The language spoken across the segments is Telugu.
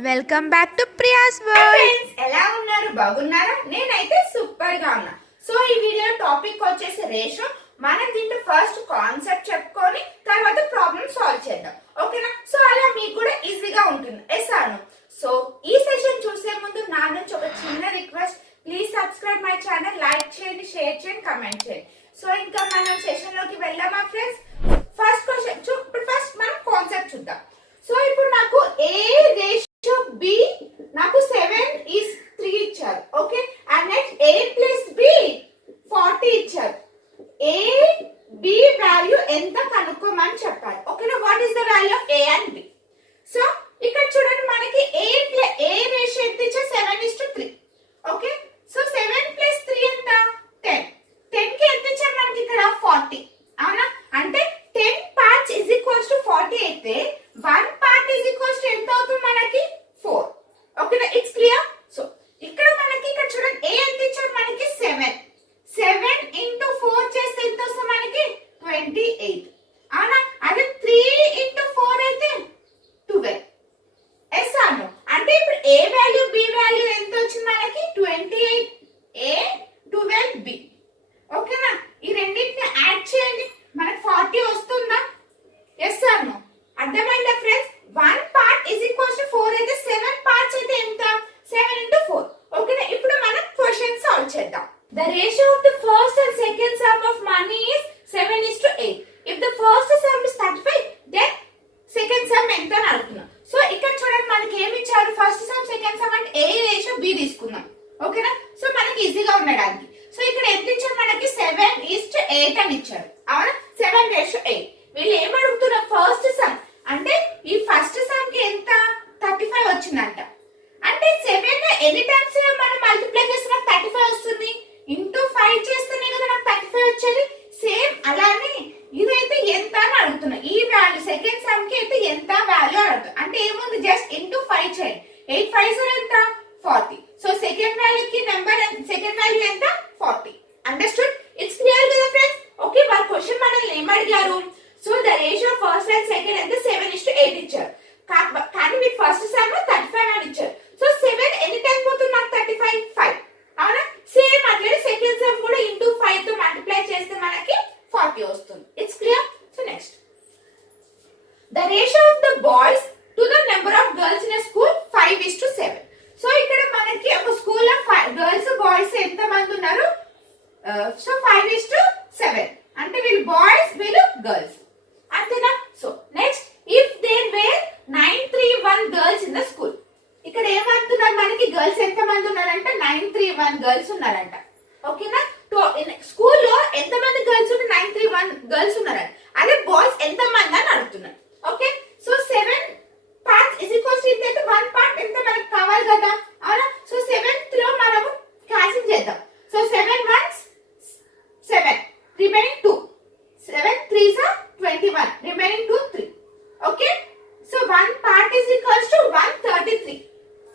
Welcome back to Priya's world. Friends ఎలా ఉన్నారు? బాగున్నారా? నేనైతే సూపర్ గా ఉన్నా. సో ఈ వీడియో టాపిక్ వచ్చేసి రేషియో. మనం దీంట్లో ఫస్ట్ కాన్సెప్ట్ చెప్పుకొని తర్వాత ప్రాబ్లమ్ సాల్వ్ చేద్దాం, ఓకేనా? సో అలా మీకు కూడా ఈజీగా ఉంటుంది. Yes or no? సో ఈ సెషన్ చూసే ముందు నా నుంచి ఒక చిన్న request, please subscribe my channel, like చేయండి, షేర్ చేయండి, కమెంట్ చేయండి. సో ఇంకా మనం సెషన్ లోకి వెళ్దామా ఫ్రెండ్స్? ఫస్ట్ క్వశ్చన్ ఫస్ట్ మనం కాన్సెప్ట్ చూద్దాం. సో ఇప్పుడు నాకు ఏ రేషియో బి, నాకు 7 is 3 ఇచ్చారు, okay? And next a plus b 40 ఇచ్చారు. a b వాల్యూ ఎంత కనుక్కోమని చెప్పారు, ఓకేనా? What is the value of a and b? So ఇక్కడ చూడండి, మనకి a రేషియో ఎంత ఇచ్చారు? 7:3, ఓకే? సో 7 ప్లస్ 3 ఎంత? 10. 10 కి ఎంత ఇచ్చారు మనకి ఇక్కడ? 40, అవునా? అంటే 10 parts is equals to 40 అయితే 1 part is equals to ఎంత అవుతుంది మనకి? 4, ఓకేనా? It's clear. సో ఇక్కడ మనకి ఇక్కడ చూడండి, a ఎంత ఇచ్చారు మనకి? 7. 7 into 4 చేస్తే ఎంత వస్తుంది మనకి? 28, అవునా? అదే 3 into 4 అయితే 12. Yes or no? అంటే ఇప్పుడు a వాల్యూ b వాల్యూ ఎంత వచ్చింది మనకి? 28 a 12 b, ఓకేనా? ఈ రెండింటిని యాడ్ చేయండి, మనకి 40 వస్తుందా? Yes or no? అర్థమైందా friends? 1 part is equals to 4 అయితే 7 parts అయితే ఎంత? 7 into 4, ఓకేనా? ఇప్పుడు మనం క్వశ్చన్ సాల్వ్ చేద్దాం. The ratio of the first and second sum of money is 7:8. If the first sum is 35, then second sum ఎంత అని అడుగుతున్నాం. సో ఇక్కడ చూడండి, మనకి ఏమి ఇచ్చారు? ఫస్ట్ సమ్, సెకండ్ సమ్ అంటే a రేషియో b తీసుకుందాం, ఓకేనా? సో మనకి ఈజీగా ఉండడానికి. సో ఇక్కడ ఎంత ఇచ్చారు మనకి? 7:8 అని ఇచ్చారు, అవునా? 7:8. వీళ్ళు ఏం అడుగుతున్నారు? ఫస్ట్ సమ్ అంటే ఈ ఫస్ట్ సమ్ కి ఎంత? 35 వచ్చిందంట. అంటే 7 ఎన్ని టైమ్స్ మనం మల్టిప్లై చేస్తే నాకు 35 వస్తుంది? ఇంటూ 5 చేస్తేనే కదా నాకు 35 వచ్చేది. సేమ్ అలానే ఇదైతే ఎంత అని అడుగుతున్నా. ఈ వాల్యూ సెకండ్ సమ్ కి అయితే ఎంత వాల్యూ అడుగుతుంది. అంటే ఏముంది? జస్ట్ ఇంటూ 5 చేయండి. 8 5 ఎంత? 40. సో సెకండ్ వాల్యూ కి నెంబర్, సెకండ్ వాల్యూ ఎంత? 40. అండర్స్టూడ్? ఇట్స్ క్లియర్ కదా ఫ్రెండ్స్? ఓకే, మరి క్వశ్చన్ మనల్ని ఏం అడిగారు? So the ratio first and second అంటే 7:8 ఇచ్చారు. కానీ మీకు ఫస్ట్ సమ్ 35 అని ఇచ్చారు. సో 7 ఎన్ని టైమ్స్ పోతుంది నాకు? 35 5, అవునా? సేమ్ అట్లనే సెకండ్ సమ్ కూడా ఇంటూ 5 తో మల్టిప్లై చేస్తే మనకి 40 వస్తుంది. It's clear? So next, the ratio of the boys to the number of girls in a school 5:7. So ఇక్కడ మనకి ఒక స్కూల్ లో గర్ల్స్ బాయ్స్ ఎంత మంది ఉన్నారు? సో 5:7 అంటే వీళ్ళు బాయ్స్, వీళ్ళు గర్ల్స్, అంతేనా? So next, if there were 931 girls in the school. ఇక్కడ ఏమంటున్నారు మనకి? గర్ల్స్ ఎంత మంది ఉన్నారంట? 931 గర్ల్స్ ఉన్నారంట, ఓకేనా? స్కూల్లో ఎంత మంది గర్ల్స్ ఉన్నారు? 931 గర్ల్స్ ఉన్నారంట. అదే బాయ్స్ ఎంత మంది అని అడుగుతున్నారు, okay? So 7 parts is equals to ఇంత అయితే 1 part ఎంత మనకు కావాలి కదా, అవునా? సో 7th లో మనము క్యాన్సిల్ చేద్దాం. So 7 1s 7, remaining 2. 7 3s are 21, remaining 2 3, okay? So 1 part is equals to 133.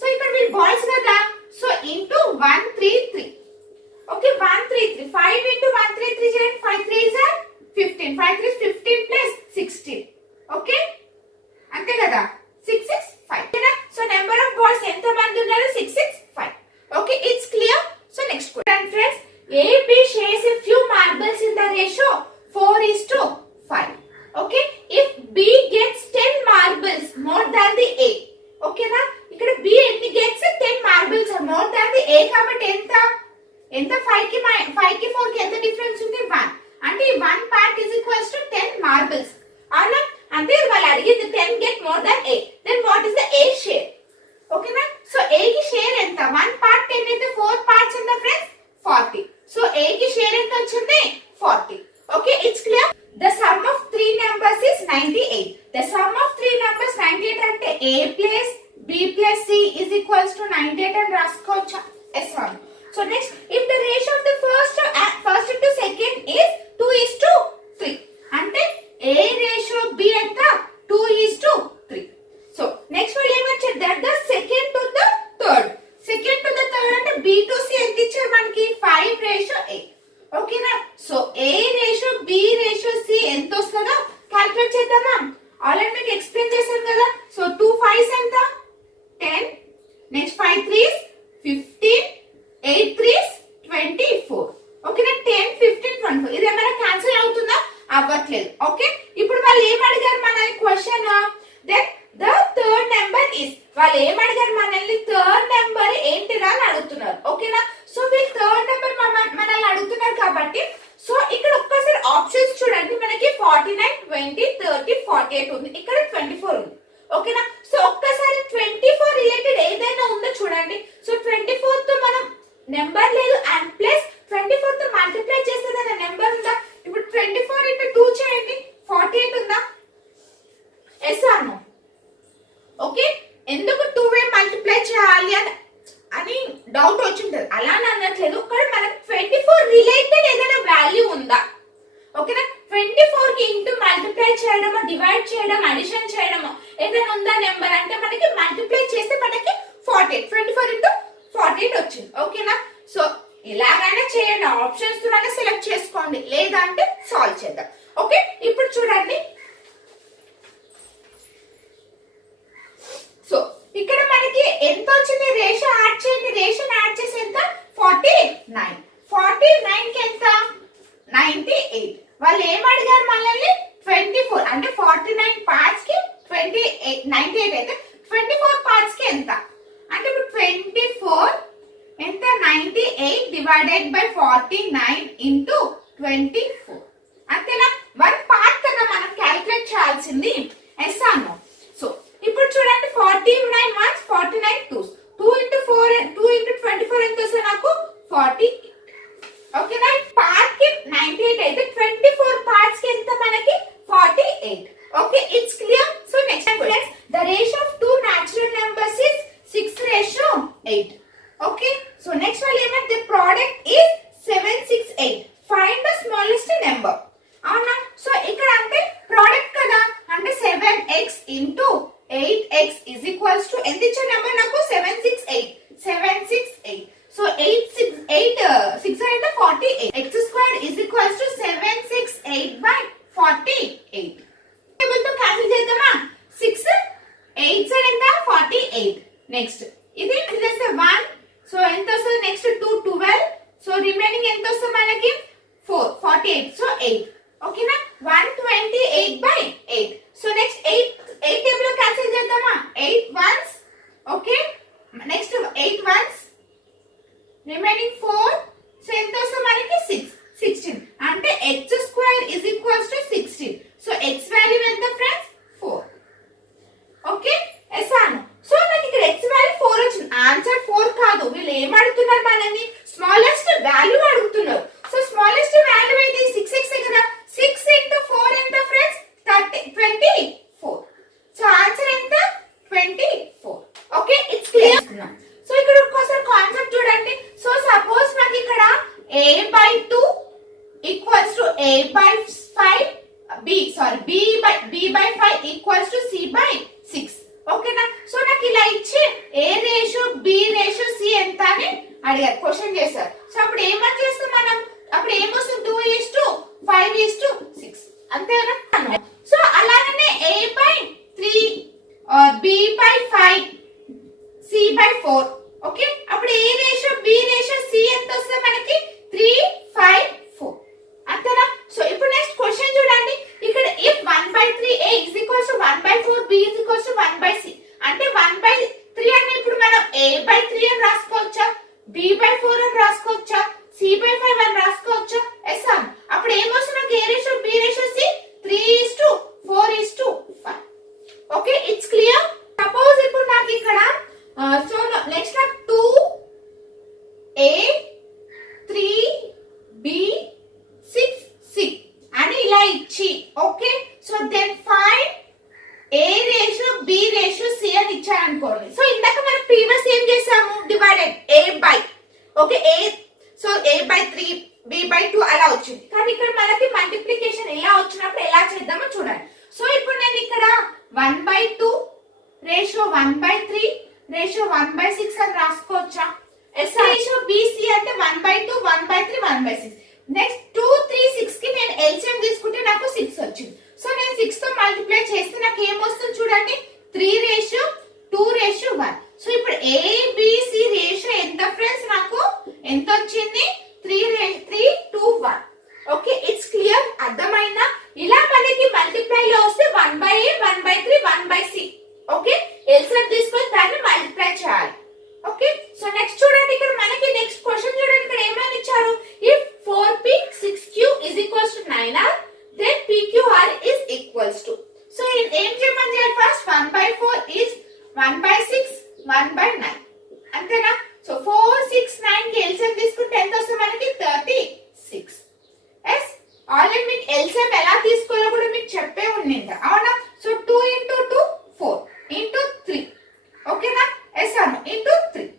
So ఇక్కడ మీరు బాయ్స్ కదా, సో ఇంటూ 133, ఓకే? 133 5 into 133 చేయండి. 5 3s are 15, 5 3s 15 plus 16, okay? అంతే కదా? 6 6 5. సో నెంబర్ ఆఫ్ బాయ్స్ ఎంత మంది ఉన్నారు? 6 6 5, okay? It's clear. So next question friends, AB shares a few marbles in the ratio 4:5, okay? If B gets 10 marbles more than the A, okay na? ఇక్కడ B ఎన్ని gets? 10 marbles are more than the A, కాబట్టి ఎంత? 5 కి 4 కి ఎంత డిఫరెన్స్ ఉంది? 1. అంటే 1 part is equals to 10 marbles, అవునా? అంటే వాళ్ళు అడిగింది 10 get more than A, then what is the A share, okay na? So A కి షేర్ ఎంత? 1 part 10 అయితే 4 parts ఎంత ఫ్రెండ్స్? 40. సో A కి షేర్ ఎంత వచ్చింది? 40, okay? It's clear. The sum of 3 numbers is 98. The sum of 3 numbers 98 అంటే A plus B plus C is equals to 98 అని రాసుకోవచ్చా? S1. So next, if the ratio of the first to second is 2:3, అంటే A ratio B ఎంత? 2:3. So next one ఏమొచ్చింది? That the second to the third. Second to the third అంటే B to C ఎంత ఇచ్చారు మనకి? 5:8, ఓకేనా? So A ratio B ratio C ఎంత వస్తుందో క్యాలిక్యులేట్ చేద్దామా? ఆల్రెడీ మీకు ఎక్స్ప్లెయిన్ చేశాను కదా. సో 2 5s ఎంత? 10 వాళ్ళు ఏం అడిగారు మనల్ని, థర్డ్ నెంబర్ ఏంటిరా అని అడుగుతున్నారు. ఓకేనా, సో వీళ్ళు థర్డ్ నెంబర్ మనల్ని అడుగుతున్నారు కాబట్టి సో ఇక్కడ ఒక్కసారి ఆప్షన్స్ చూడండి. మనకి 49, 20, 30, 48 ఉంది, ఇక్కడ 24 ఉంది. ఓకేనా, సో ఒక్కసారి 24 రిలేటెడ్ ఏదైనా ఉందో చూడండి. సో 24 తో మనం నెంబర్ లేదు అండ్ ప్లస్ 24 తో మల్టిప్లై చేసేదన్న నెంబర్ ఉందా? ఇప్పుడు 24 ఇంటూ 2 చేయండి, 48 ఉందా? Yes or no? ఓకే, ఎందుకు 2 వే మల్టిప్లై చేయాలి అని డౌట్ వచ్చింటది. అలా అనట్లేదు, కానీ మనకు 24 రిలేటెడ్ ఏదైనా వాల్యూ ఉందా? ఓకేనా, 24 కి ఇంటూ మల్టిప్లై చేయడమో డివైడ్ చేయడం అడిషన్ చేయడమో ఏదైనా ఉందా నెంబర్ అంటే మనకి మల్టిప్లై చేస్తే మనకి 48, 24 ఇంటూ 48 వచ్చింది. ఓకేనా, సో ఇలాగైనా చేయండి, ఆప్షన్స్ ద్వారా సెలెక్ట్ చేసుకోండి, లేదంటే సాల్వ్ చేద్దాం. ఓకే, ఇప్పుడు చూడండి. సో ఇక్కడ మనకి ఎంత వచ్చింది, రేషియో యాడ్ చేయండి. రేషియో యాడ్ చేసి ఎంత? 49. 49 కి ఎంత? 98. వాళ్ళు ఏం అడిగారు మనల్ని? 24 అంటే 49 పార్ట్స్ కి 98 అయితే 24 పార్ట్స్ కి ఎంత అంటే ఇప్పుడు 24 ఎంత? 98 డివైడెడ్ బై 49 ఇంటూ 24 అంతేనా? 1 పార్ట్ కదా మనం క్యాలిక్యులేట్ చేయాల్సింది. ఎస్ అన్నో? సో ఇప్పుడు చూడండి, 49 1s 49 2s 2 ఇంటూ 4 2 ఇంటూ 24 ఎంత వస్తుంది నాకు? 40. ఓకేనా, పార్ట్ కి 98 అయితే 24 పార్ట్స్ కి ఎంత మనకి? 48. Okay, it's clear. So next friends, the ratio of two natural numbers is 6:8. Okay, so next one ఏమంటే the product is 768. Find the smallest number. అవునా, సో ఇక్కడ అంటే ప్రోడక్ట్ కదా, అంటే 7x into 8x is equals to ఎంత ఇచ్చే నెంబర్ నాకు? 768. 768. సో 6 అంటే 48. x squared is equals to 768 by 48. Table తో క్యాన్సిల్ చేద్దామా? 6 8 సార్ ఎంత? 48. నెక్స్ట్ ఇది చేస్తే 1, సో ఎంత వస్తుంది? నెక్స్ట్ 2 12, సో రిమైనింగ్ ఎంత వస్తుంది మనకి? 4 48. సో 8. ఓకేనా, 128 by 8. సో నెక్స్ట్ 8 టేబుల్ లో క్యాన్సిల్ చేద్దామా? 8 1s. Okay, next 8 1s, remaining 4, so ఎంత వస్తుంది మనకి? 6 16 అంటే x square is equals to 16. So x value ఎంత ఫ్రెండ్స్? 4. ఓకే, ఎస్ అను? సో నాకు ఇక్కడ x వాల్యూ 4 వచ్చింది. ఆన్సర్ 4 కాదు, వీళ్ళు ఏం అడుగుతున్నారు మనల్ని? స్మాలెస్ట్ వాల్యూ అడుగుతున్నారు. సో స్మాలెస్ట్ వాల్యూ అయితే 6x కదా. 6 ఇంటూ 4 ఎంత ఫ్రెండ్స్? 24. సో ఆన్సర్ ఎంత? 24. Okay, it's clear. సో ఇక్కడ ఒక్కసారి కాన్సెప్ట్ చూడండి. సో సపోజ్ నాకు ఇక్కడ a/2 equals to a/5 b/5 equals to c/6. ఓకేనా, సో నాకు ఇలా ఇచ్చి a ratio b ratio c ఎంత అని అడిగారు, క్వశ్చన్ చేశారు. సో అప్పుడు ఏమని చేస్తాం మనం? అప్పుడు ఏమొస్తుంది? 2:5:6 అంతేనా? సో అలాగనే a/3 b/5 c/4. ఓకే, అప్పుడు a ratio b ratio c ఎంత వస్తుంది మనకి? 3:5:4 అంతేనా? సో ఇప్పుడు నెక్స్ట్ క్వశ్చన్ చూడండి. ఇక్కడ if 1/3a is equals to 1/4b is equals to 1/c అంటే 1/3 అంటే ఇప్పుడు మనం a/3 అని రాసుకోవచ్చా? b/4 అని రాసుకోవచ్చా? c/5 అని రాసుకోవచ్చా? As an? అప్పుడు ఏమొస్తుంది నాకు? a ratio b ratio c 3:4:5. Okay, it's clear. Suppose ఇప్పుడు నాకు ఇక్కడ సో నెక్స్ట్ నాకు 2a 3b 6c అని ఇలా ఇచ్చి, okay, so then find a ratio b ratio c అని ఇచ్చారు అనుకోండి. సో ఇందాక మనం ప్రీవియస్ ఏం చేసాము? Divided a/, okay, a so a/3 b/2 అలా వచ్చింది. కానీ ఇక్కడ మనకి మల్టిప్లికేషన్ ఎలా వచ్చినప్పుడు ఎలా చేద్దామో చూడండి. సో ఇప్పుడు నేను ఇక్కడ 1/2 రేషియో 1/3 రేషియో 1/6 అని రాసుకోవచ్చా? ఎస్, రేషియో bc అంటే 1/2 1/3 1/6. నెక్స్ట్ 2 3 6 కి నేను ఎల్సిఎం తీసుకుంటే నాకు 6 వచ్చింది. సో నేను 6 తో మల్టిప్లై చేస్తే నాకు ఏం వస్తుంది చూడండి? 3:2:1. సో ఇప్పుడు ABC రేషియో ఎంత ఫ్రెండ్స్? నాకు ఎంత వచ్చింది? 3:2:1. Okay, it's clear. అర్థమైనా? ఇలా మనకి మల్టిప్లై లో వస్తే 1/a 1/3 1/c. ఓకే, ఎల్సిఎం తీసుకొని దాన్ని is 1/6, 1/9. అంతేనా? సో 4, 6, 9 కి ఎల్సిఎం తీసుకుంటే ఎంత వస్తుంది మనకి? 36. ఎస్, ఆల్రెడీ మీకు ఎల్సిఎం ఎలా తీసుకోవాలో కూడా మీకు చెప్పే ఉండింట, అవునా? So 2 into 2 4 into 3. ఓకేనా? ఎస్ అను into 3.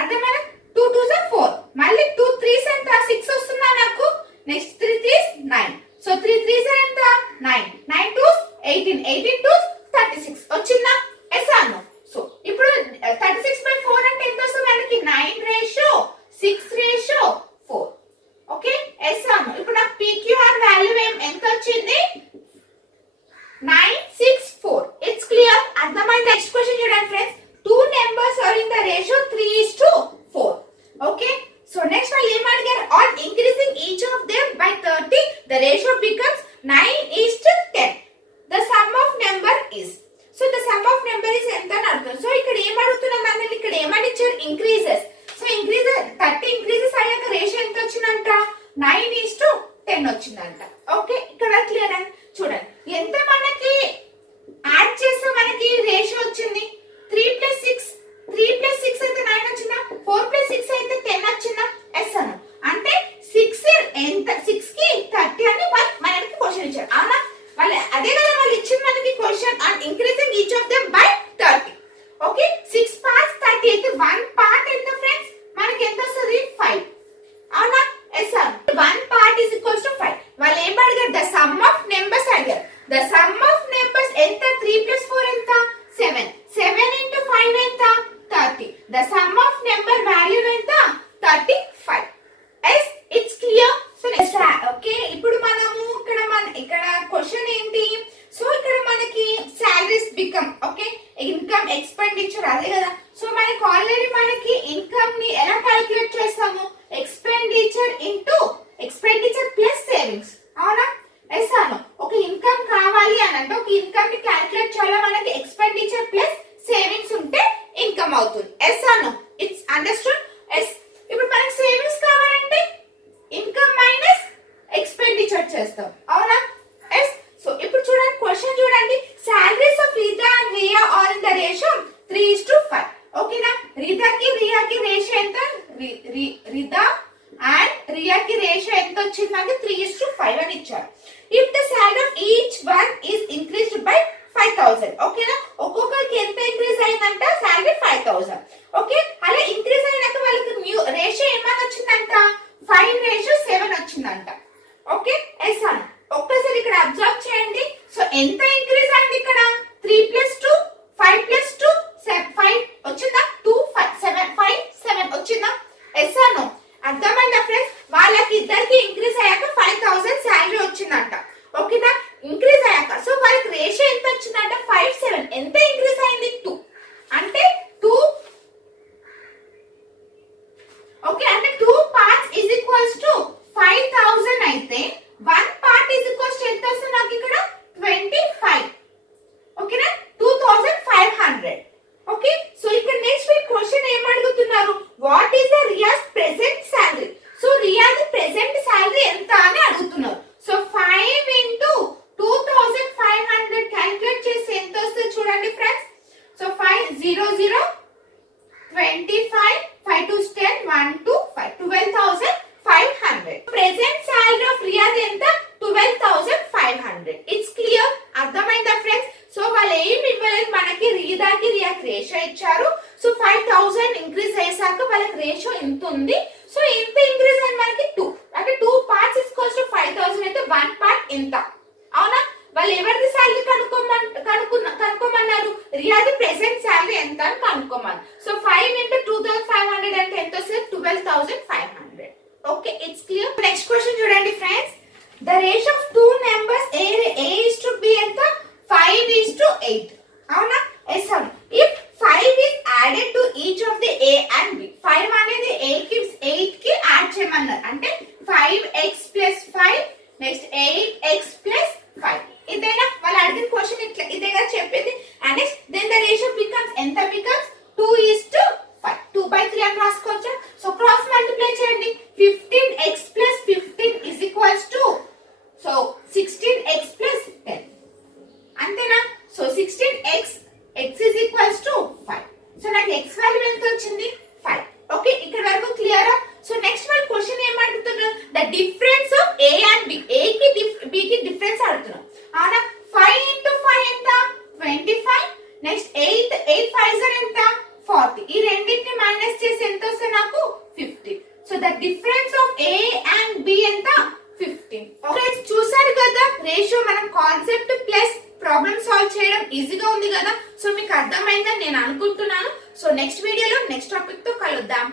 అర్థమైనా? 2 2s are 4. మళ్ళీ 2 3s ఎంత? 6 వస్తుందా నాకు? Next 3 3s 9. So 3 3s are ఎంత? 9. 9 2s 18. 18 2s 36. వచ్చిందా? ఎస్ అను. సో ఇప్పుడు 36/4 అంటే ఎంత వస్తుంది మనకి? 9:6:4. ఓకే, ఎస్ అను. ఇప్పుడు నాకు పీక్యూఆర్ వాల్యూ ఎంత వచ్చింది? 964. It's clear. అర్థమైంది? నెక్స్ట్ క్వశ్చన్ చూడండి friends. Two numbers are in the ratio 3:4. Okay. So next one, ఏం అడిగారు? On increasing each of them by 30, the ratio becomes 9:10. The sum of number is. So the sum of number is ఎంత అని అర్థం. సో ఇక్కడ ఏం అడుగుతున్నాం మనం? ఇక్కడ ఏమని ఇచ్చారు? ఇంక్రీజెస్. సో ఇంక్రీజ్ 30 ఇంక్రీజెస్ అయ్యాక రేషియో ఎంత వచ్చిందంట? 9:10 వచ్చిందంట. ఓకే, ఇక్కడ క్లియర్ అని చూడండి. ఎంత మనకి యాడ్ చేస్తే మనకి రేషియో వచ్చింది? 3 + 6. 3 + 6 అయితే 9 వచ్చిందా? 4 + 6 అయితే 10 వచ్చిందా? ఎస్ అను. అంటే 6 ఎంత? 6 కి 30 అని మనకి క్వశ్చన్ ఇచ్చారు, అవునా? వాళ్ళు అదే కదా వాళ్ళు ఇచ్చింది మనకి question. On increasing each of them by 30. Okay, 6 parts 30 అయితే 1 part ఎంత ఫ్రెండ్స్? మనకి ఎంత వస్తుంది? 5. అవునా? ఎస్ అను. 1 part is equals to 5. వాళ్ళు ఏం అడిగారు? ద సమ్ ఆఫ్ నెంబర్స్ అడిగారు. ద సమ్ ఆఫ్ నెంబర్స్ ఎంత? 3 + 4 ఎంత? 7. 7 into 5 ఎంత? 30. The sum of number value ఎంత? 35. Yes, it's clear. So let's okay. ఇప్పుడు మనము ఇక్కడ క్వశ్చన్ ఏంటి? సో ఇక్కడ మనకి salaries become okay, income expenditure అదే కదా. సో మనకి ఆల్రెడీ మనకి ఇన్కమ్ ని ఎలా క్యాలిక్యులేట్ చేస్తాము? Expenditure into expenditure plus savings, అవునా? ఎస్ అను. ఒక ఇన్కమ్ కావాలి అని అంటే ఒక ఇన్కమ్ ని క్యాలిక్యులేట్ చేయాలి మనకి ఎక్స్పెండిచర్ ప్లస్ సేవింగ్స్ ఉంటే ఇన్కమ్ అవుతుంది. ఎస్ అను. It's understood. ఎస్, ఇప్పుడు మనకి సేవింగ్స్ కావాలంటే ఇన్కమ్ మైనస్ ఎక్స్పెండిచర్ చేస్తాం, అవునా? ఎస్. సో ఇప్పుడు చూడండి క్వశ్చన్ చూడండి. Salaries of Rita and Riya are in the ratio 3:5. ఓకేనా? రీతాకి రియాకి రేషియో ఎంత? రీతా అండ్ రియాకి రేషియో ఎంత వచ్చింది? మనకి 3:5 అని ఇచ్చారు. If the salary of each one is increased by 5,000. ఓకేనా? ఒక్కొక్కరికి ఎంత ఇంక్రీజ్ అయిందంట? సాలరీ 5,000. ఓకే, అలా ఇంక్రీజ్ అయినాక వాళ్ళకి న్యూ రేషియో ఏమని వచ్చిందంట? 5:7 వచ్చిందంట. ఓకే, ఎస్ అను. ఒక్కసారి ఇక్కడ అబ్జర్వ్ చేయండి. సో ఎంత ఇంక్రీజ్ అయింది ఇక్కడ? 3 + 2 5 + 2 5 వచ్చిందా? 2 5 7 5 7 వచ్చిందా? ఎస్ అను. అర్థమైందా ఫ్రెండ్స్? వాళ్ళకి ఇద్దరికి ఇంక్రీజ్ అయ్యాక 5,000 సాలరీ వచ్చిందంట. ఓకేనా? ఇంక్రీజ్ అయ్యాక సో వాళ్ళకి రేషియో ఎంత వచ్చిందంట? 5:7. ఎంత ఇంక్రీజ్ అయింది? 2. అంటే 2. ఓకే, అంటే 2 parts is equals to 5,000 అయితే 1 part is equals to ఎంత వస్తుంది నాకు ఇక్కడ? 25. ఓకేనా? 2,500. ఓకే, సో ఇక్కడ నెక్స్ట్ వీక్ క్వశ్చన్ ఏం అడుగుతున్నారు? What is the Riya's present salary? So రియాది ప్రెసెంట్ సాలరీ ఎంత అని అడుగుతున్నారు. సో 5 into 2,500 క్యాలిక్యులేట్ చేసి ఎంత వస్తుంది చూడండి friends. So 5 0 0 25 5 2 10 1 2 5 12,500. Present salary of రియాది ఎంత? 12,500. It's clear. అర్థమైందా ఫ్రెండ్స్? సో వాళ్ళు ఏం ఇవ్వలేదు మనకి. రీదాకి రియాకి రేషియో ఇచ్చారు. సో 5,000 ఇంక్రీజ్ చేశాక వాళ్ళకి రేషియో ఎంత ఉంది? సో ఎంత ఇంక్రీజ్ అయింది మనకి? 2. అంటే 2 parts is equals to 5,000 అయితే 1 part ఎంత, అవునా? వాళ్ళు ఎవరిది సాలరీ కనుక్కోమన్నారు? రియాది ప్రెసెంట్ సాలరీ ఎంత అని కనుక్కోమన్నారు. సో 5 into 2,500 అంటే ఎంత వస్తుంది? 12,500. Okay, it's clear. Next question చూడండి friends. The ratio of two numbers A:B ఎంత? 5:8. అవునా? ఎస్ అవును. If 5 is added to each of the A and B. 5 అనేది 8 కి యాడ్ చేయమన్నారు. అంటే 5x + 5 నెక్స్ట్ 8x + 5. ఇదేనా వాళ్ళు అడిగిన క్వశ్చన్? ఇట్లా ఇదే కదా చెప్పింది. And next then the ratio becomes ఎంత? బికమ్స్ 2:5. 2/3 అని రాసుకోవచ్చా? సో క్రాస్ మల్టిప్లై చేయండి. 15x + 15 is equals to so 16x + 10. అంతేనా? So 16x x is X value ఎంత వచ్చింది 5. ఓకే, ఇక్కడ వరకు క్లియరా? సో నెక్స్ట్ మన క్వశ్చన్ ఏం అడుగుతున్నాం, the difference of A and B. A కి బి కి డిఫరెన్స్ అడుగుతున్నాం. అవునా, 5 into 5 ఎంత 25. నెక్స్ట్ 8 5 ఎంత 40. ఈ రెండింటిని మైనస్ చేసి ఎంత వస్తే నాకు 15. So the difference of A and B ఎంత 15. ఫ్రెండ్స్ చూసారు కదా, రేషియో మనం కాన్సెప్ట్ ప్లస్ ప్రాబ్లమ్ సాల్వ్ చేయడం ఈజీగా ఉంది కదా. సో మీకు అర్థమైందని నేను అనుకుంటున్నాను. సో నెక్స్ట్ వీడియోలో నెక్స్ట్ టాపిక్ తో కలుద్దాం.